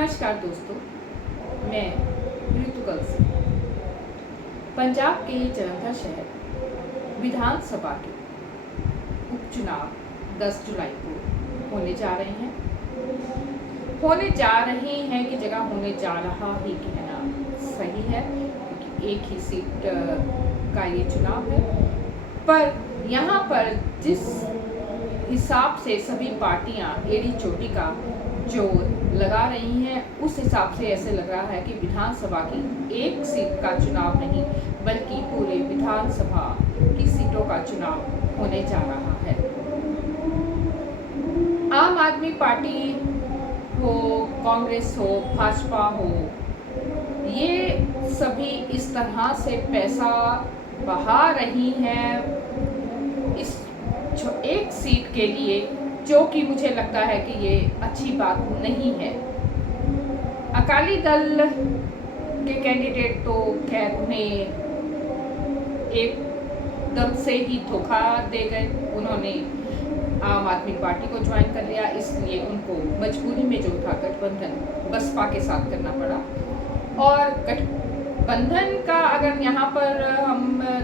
नमस्कार दोस्तों, मैं ऋतु सिंह। पंजाब के जलंधर शहर विधानसभा के उपचुनाव 10 जुलाई को होने जा रहे हैं। कि जगह होने जा रहा ही कहना सही है, क्योंकि एक ही सीट का ये चुनाव है। पर यहाँ पर जिस हिसाब से सभी पार्टियां एड़ी चोटी का जोर लगा रही हैं, उस हिसाब से ऐसे लग रहा है कि विधानसभा की एक सीट का चुनाव नहीं बल्कि पूरे विधानसभा की सीटों का चुनाव होने जा रहा है। आम आदमी पार्टी हो, कांग्रेस हो, भाजपा हो, ये सभी इस तरह से पैसा बहा रही हैं इस एक सीट के लिए, जो कि मुझे लगता है कि ये अच्छी बात नहीं है। अकाली दल के कैंडिडेट तो खैर उन्हें एकदम से ही धोखा दे गए। उन्होंने आम आदमी पार्टी को ज्वाइन कर लिया, इसलिए उनको मजबूरी में जो था गठबंधन बसपा के साथ करना पड़ा। और गठबंधन का अगर यहाँ पर हम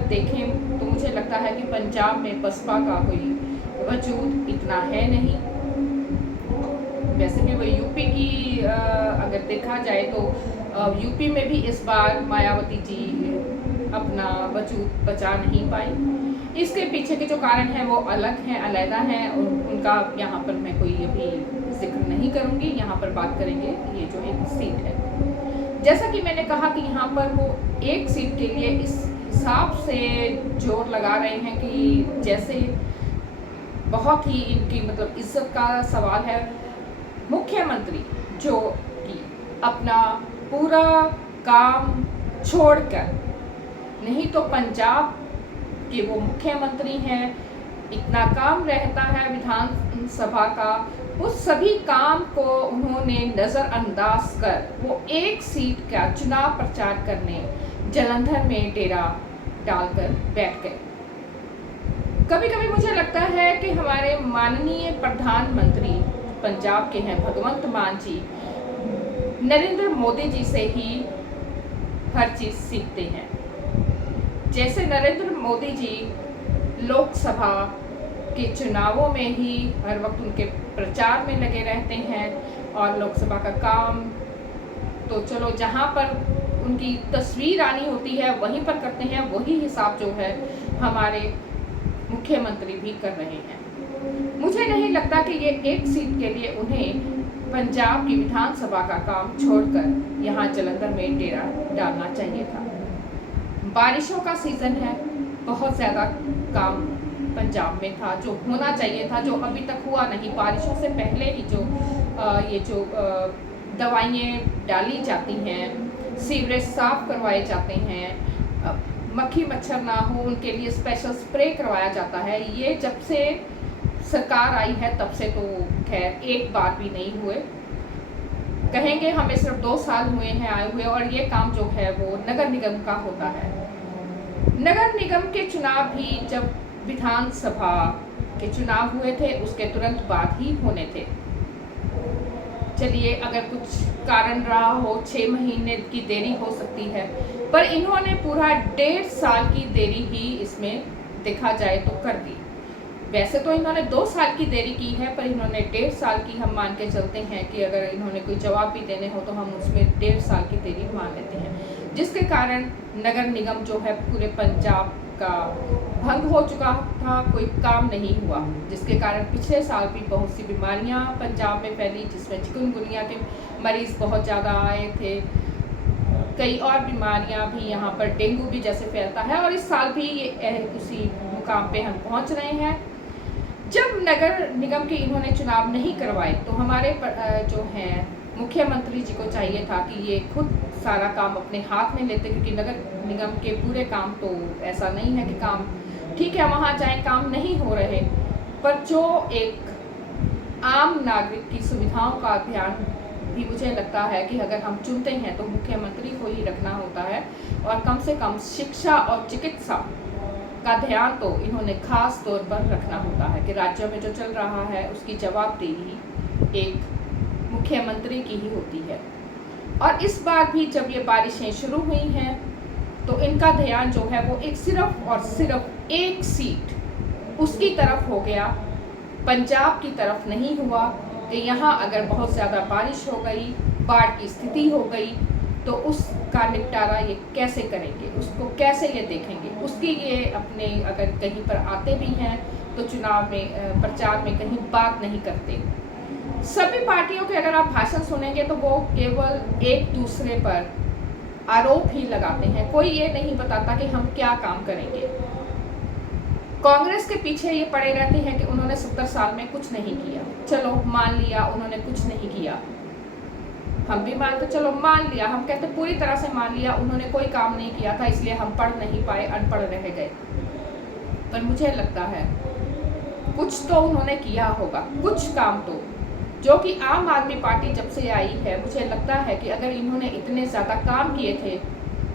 देखें तो मुझे लगता है कि पंजाब में बसपा का कोई वजूद इतना है नहीं। वैसे भी वो यूपी की अगर देखा जाए तो यूपी में भी इस बार मायावती जी अपना वजूद बचा नहीं पाई। इसके पीछे के जो कारण हैं वो अलग हैं, अलहदा हैं, और उनका यहाँ पर मैं कोई अभी जिक्र नहीं करूँगी। यहाँ पर बात करेंगे ये जो एक सीट है। जैसा कि मैंने कहा कि यहाँ पर वो एक सीट के लिए इस हिसाब से जोर लगा रहे हैं कि जैसे बहुत ही इनकी मतलब इज्जत का सवाल है। मुख्यमंत्री जो कि अपना पूरा काम छोड़कर, नहीं तो पंजाब के वो मुख्यमंत्री हैं, इतना काम रहता है विधानसभा का, उस सभी काम को उन्होंने नज़रअंदाज कर वो एक सीट का चुनाव प्रचार करने जलंधर में डेरा डालकर बैठ गए। कभी कभी मुझे लगता है कि हमारे माननीय प्रधानमंत्री पंजाब के हैं भगवंत मान जी, नरेंद्र मोदी जी से ही हर चीज़ सीखते हैं। जैसे नरेंद्र मोदी जी लोकसभा के चुनावों में ही हर वक्त उनके प्रचार में लगे रहते हैं, और लोकसभा का काम तो चलो जहाँ पर उनकी तस्वीर आनी होती है वहीं पर करते हैं। वही हिसाब जो है हमारे मुख्यमंत्री भी कर रहे हैं। मुझे नहीं लगता कि ये एक सीट के लिए उन्हें पंजाब की विधानसभा का काम छोड़कर यहाँ जलंधर में डेरा डालना चाहिए था। बारिशों का सीज़न है, बहुत ज़्यादा काम पंजाब में था जो होना चाहिए था, जो अभी तक हुआ नहीं। बारिशों से पहले ही ये जो दवाइयाँ डाली जाती हैं, सीवरेज साफ करवाए जाते हैं, मक्खी मच्छर ना हो उनके लिए स्पेशल स्प्रे करवाया जाता है। ये जब से सरकार आई है तब से तो खैर एक बार भी नहीं हुए। कहेंगे हमें सिर्फ 2 साल हुए हैं आए हुए, और ये काम जो है वो नगर निगम का होता है। नगर निगम के चुनाव भी जब विधानसभा के चुनाव हुए थे उसके तुरंत बाद ही होने थे। चलिए अगर कुछ कारण रहा हो, 6 महीने की देरी हो सकती है, पर इन्होंने पूरा 1.5 साल की देरी ही इसमें देखा जाए तो कर दी। वैसे तो इन्होंने 2 साल की देरी की है, पर इन्होंने 1.5 साल की हम मान के चलते हैं कि अगर इन्होंने कोई जवाब भी देने हो तो हम उसमें 1.5 साल की देरी मान लेते हैं, जिसके कारण नगर निगम जो है पूरे पंजाब का भंग हो चुका था, कोई काम नहीं हुआ, जिसके कारण पिछले साल भी बहुत सी बीमारियां पंजाब में फैली, जिसमें चिकनगुनिया के मरीज़ बहुत ज़्यादा आए थे। कई और बीमारियां भी यहाँ पर, डेंगू भी जैसे फैलता है, और इस साल भी ये उसी मुकाम पे हम पहुँच रहे हैं। जब नगर निगम के इन्होंने चुनाव नहीं करवाए तो हमारे जो हैं मुख्यमंत्री जी को चाहिए था कि ये खुद सारा काम अपने हाथ में लेते, क्योंकि नगर निगम के पूरे काम तो ऐसा नहीं है कि काम ठीक है वहाँ जाए काम नहीं हो रहे, पर जो एक आम नागरिक की सुविधाओं का ध्यान भी मुझे लगता है कि अगर हम चुनते हैं तो मुख्यमंत्री को ही रखना होता है, और कम से कम शिक्षा और चिकित्सा का ध्यान तो इन्होंने खास तौर पर रखना होता है कि राज्यों में जो चल रहा है उसकी जवाबदेही एक मुख्यमंत्री की ही होती है। और इस बार भी जब ये बारिशें शुरू हुई हैं तो इनका ध्यान जो है वो एक सिर्फ और सिर्फ एक सीट उसकी तरफ हो गया, पंजाब की तरफ नहीं हुआ कि यहाँ अगर बहुत ज़्यादा बारिश हो गई, बाढ़ की स्थिति हो गई तो उसका निपटारा ये कैसे करेंगे, उसको कैसे ये देखेंगे। उसकी ये अपने अगर कहीं पर आते भी हैं तो चुनाव में प्रचार में कहीं बात नहीं करते। सभी पार्टियों के अगर आप भाषण सुनेंगे तो वो केवल एक दूसरे पर आरोप ही लगाते हैं, कोई ये नहीं बताता कि हम क्या काम करेंगे। कांग्रेस के पीछे ये पड़े रहते हैं कि उन्होंने 70 साल में कुछ नहीं किया। चलो मान लिया उन्होंने कुछ नहीं किया, हम भी मानते, चलो मान लिया, हम कहते पूरी तरह से मान लिया उन्होंने कोई काम नहीं किया था इसलिए हम पढ़ नहीं पाए, अनपढ़ रह गए। पर मुझे लगता है कुछ तो उन्होंने किया होगा, कुछ काम तो, जो कि आम आदमी पार्टी जब से आई है मुझे लगता है कि अगर इन्होंने इतने ज़्यादा काम किए थे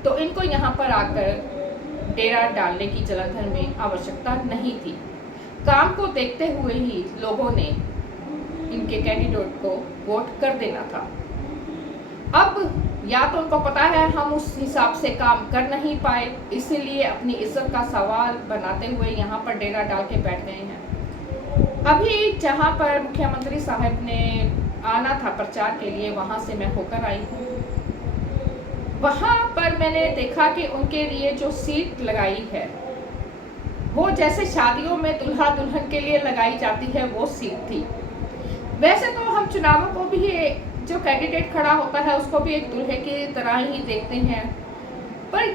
तो इनको यहाँ पर आकर डेरा डालने की जलंधर में आवश्यकता नहीं थी। काम को देखते हुए ही लोगों ने इनके कैंडिडेट को वोट कर देना था। अब या तो उनको पता है हम उस हिसाब से काम कर नहीं पाए, इसीलिए अपनी इज्जत का सवाल बनाते हुए यहाँ पर डेरा डाल के बैठ गए हैं। अभी जहाँ पर मुख्यमंत्री साहब ने आना था प्रचार के लिए, वहाँ से मैं होकर आई हूँ। वहाँ पर मैंने देखा कि उनके लिए जो सीट लगाई है वो जैसे शादियों में दुल्हा दुल्हन के लिए लगाई जाती है वो सीट थी। वैसे तो हम चुनावों को भी जो कैंडिडेट खड़ा होता है उसको भी एक दूल्हे की तरह ही देखते हैं, पर